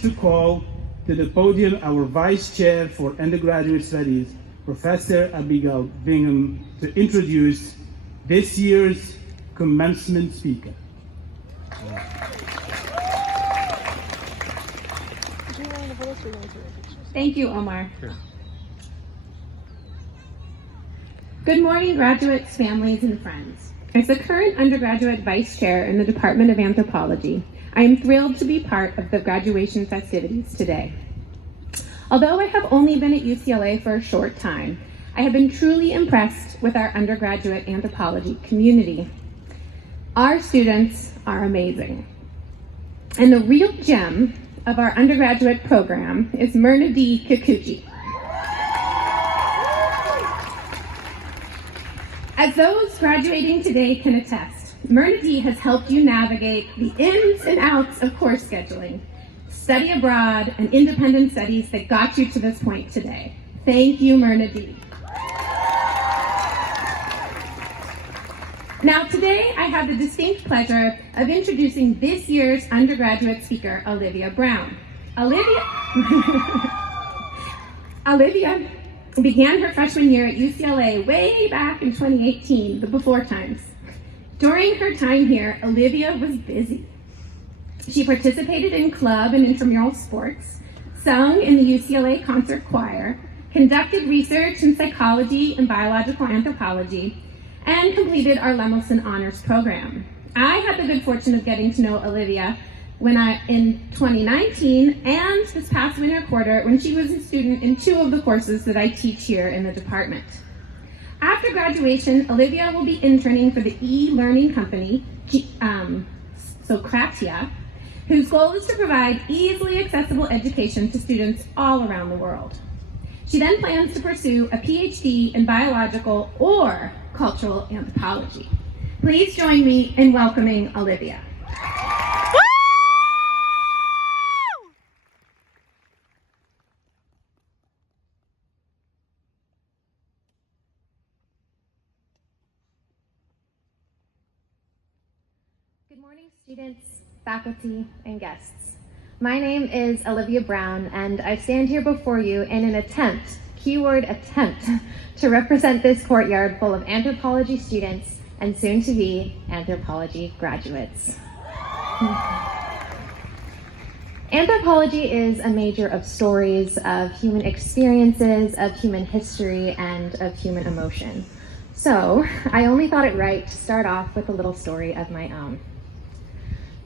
To call to the podium our Vice Chair for Undergraduate Studies, Professor Abigail Bingham, to introduce this year's commencement speaker. Thank you, Omar. Good morning, graduates, families, and friends. As the current undergraduate vice chair in the Department of Anthropology, I am thrilled to be part of the graduation festivities today. Although I have only been at UCLA for a short time, I have been truly impressed with our undergraduate anthropology community. Our students are amazing. And the real gem of our undergraduate program is Myrna D. Kikuchi. As those graduating today can attest, Myrna D has helped you navigate the ins and outs of course scheduling, study abroad, and independent studies that got you to this point today. Thank you, Myrna D. Now today I have the distinct pleasure of introducing this year's undergraduate speaker, Alivia Brown. Alivia began her freshman year at UCLA way back in 2018, the before times. During her time here, Alivia was busy. She participated in club and intramural sports, sung in the UCLA concert choir, conducted research in psychology and biological anthropology, and completed our Lemelson Honors Program. I had the good fortune of getting to know Alivia in 2019 and this past winter quarter when she was a student in 2 of the courses that I teach here in the department. After graduation, Alivia will be interning for the e-learning company, Socratia, whose goal is to provide easily accessible education to students all around the world. She then plans to pursue a PhD in biological or cultural anthropology. Please join me in welcoming Alivia. Good morning, students, faculty, and guests. My name is Alivia Brown, and I stand here before you in an attempt, keyword attempt, to represent this courtyard full of anthropology students and soon-to-be anthropology graduates. Anthropology is a major of stories, of human experiences, of human history, and of human emotion. So I only thought it right to start off with a little story of my own.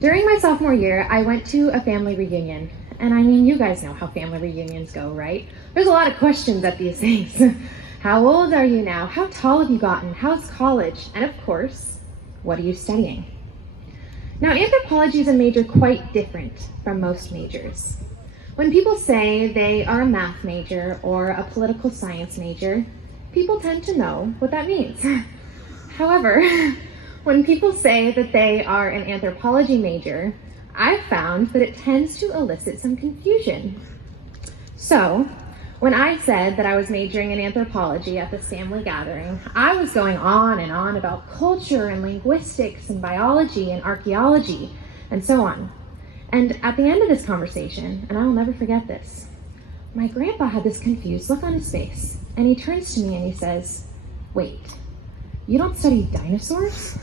During my sophomore year, I went to a family reunion. And I mean, you guys know how family reunions go, right? There's a lot of questions at these things. How old are you now? How tall have you gotten? How's college? And of course, what are you studying? Now, anthropology is a major quite different from most majors. When people say they are a math major or a political science major, people tend to know what that means. However, when people say that they are an anthropology major, I've found that it tends to elicit some confusion. So, when I said that I was majoring in anthropology at this family gathering, I was going on and on about culture and linguistics and biology and archaeology and so on. And at the end of this conversation, and I will never forget this, my grandpa had this confused look on his face, and he turns to me and he says, "Wait, you don't study dinosaurs?"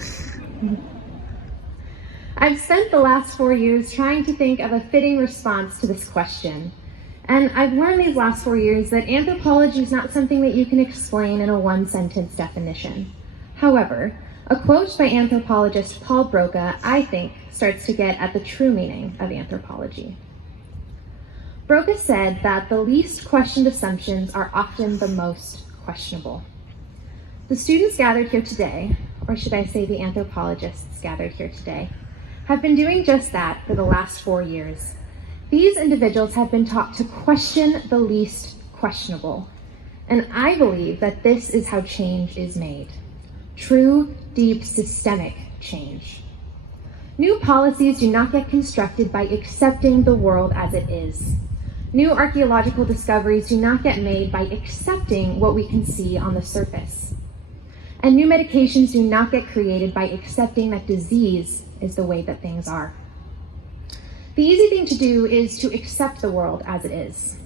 I've spent the last 4 years trying to think of a fitting response to this question. And I've learned these last 4 years that anthropology is not something that you can explain in a one-sentence definition. However, a quote by anthropologist Paul Broca, I think, starts to get at the true meaning of anthropology. Broca said that the least questioned assumptions are often the most questionable. The students gathered here today, or should I say the anthropologists gathered here today, have been doing just that for the last 4 years. These individuals have been taught to question the least questionable. And I believe that this is how change is made. True, deep, systemic change. New policies do not get constructed by accepting the world as it is. New archaeological discoveries do not get made by accepting what we can see on the surface. And new medications do not get created by accepting that disease is the way that things are. The easy thing to do is to accept the world as it is.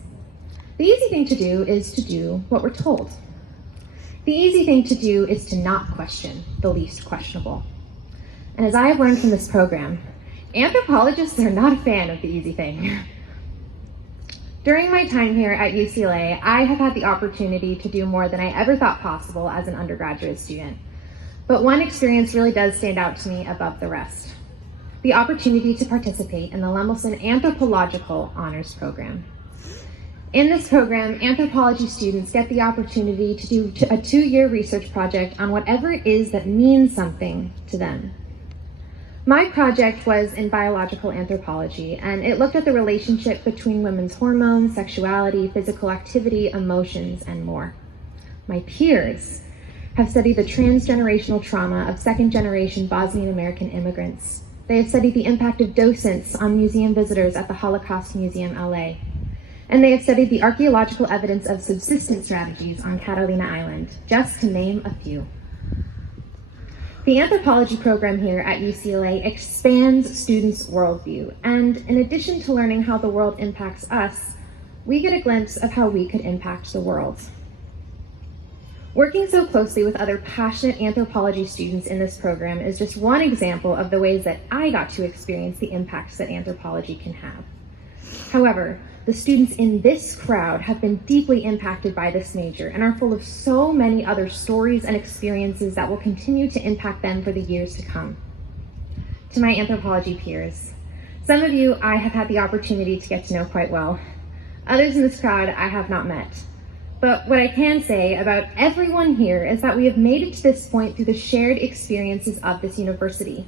The easy thing to do is to do what we're told. The easy thing to do is to not question the least questionable. And as I have learned from this program, anthropologists are not a fan of the easy thing. During my time here at UCLA, I have had the opportunity to do more than I ever thought possible as an undergraduate student. But one experience really does stand out to me above the rest: the opportunity to participate in the Lemelson Anthropological Honors Program. In this program, anthropology students get the opportunity to do a 2-year research project on whatever it is that means something to them. My project was in biological anthropology, and it looked at the relationship between women's hormones, sexuality, physical activity, emotions, and more. My peers have studied the transgenerational trauma of second-generation Bosnian American immigrants. They have studied the impact of docents on museum visitors at the Holocaust Museum, LA. And they have studied the archaeological evidence of subsistence strategies on Catalina Island, just to name a few. The anthropology program here at UCLA expands students' worldview, and in addition to learning how the world impacts us, we get a glimpse of how we could impact the world. Working so closely with other passionate anthropology students in this program is just one example of the ways that I got to experience the impacts that anthropology can have. However, the students in this crowd have been deeply impacted by this major and are full of so many other stories and experiences that will continue to impact them for the years to come. To my anthropology peers, some of you I have had the opportunity to get to know quite well. Others in this crowd I have not met. But what I can say about everyone here is that we have made it to this point through the shared experiences of this university.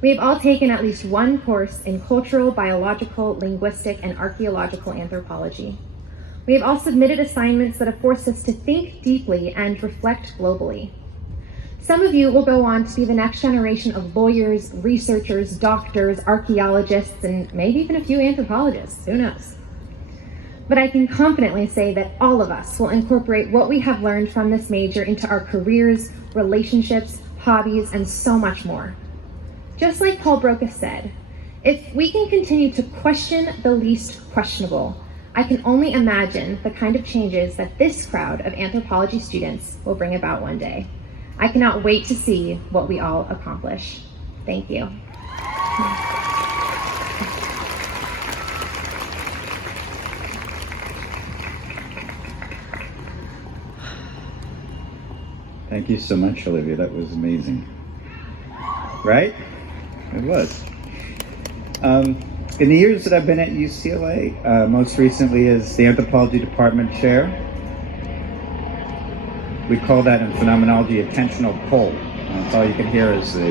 We have all taken at least one course in cultural, biological, linguistic, and archaeological anthropology. We have all submitted assignments that have forced us to think deeply and reflect globally. Some of you will go on to be the next generation of lawyers, researchers, doctors, archaeologists, and maybe even a few anthropologists, who knows? But I can confidently say that all of us will incorporate what we have learned from this major into our careers, relationships, hobbies, and so much more. Just like Paul Broca said, if we can continue to question the least questionable, I can only imagine the kind of changes that this crowd of anthropology students will bring about one day. I cannot wait to see what we all accomplish. Thank you. Thank you so much, Olivia. That was amazing. Right? It was. In the years that I've been at UCLA, most recently as the Anthropology Department Chair, we call that in phenomenology attentional pull. That's all you can hear is the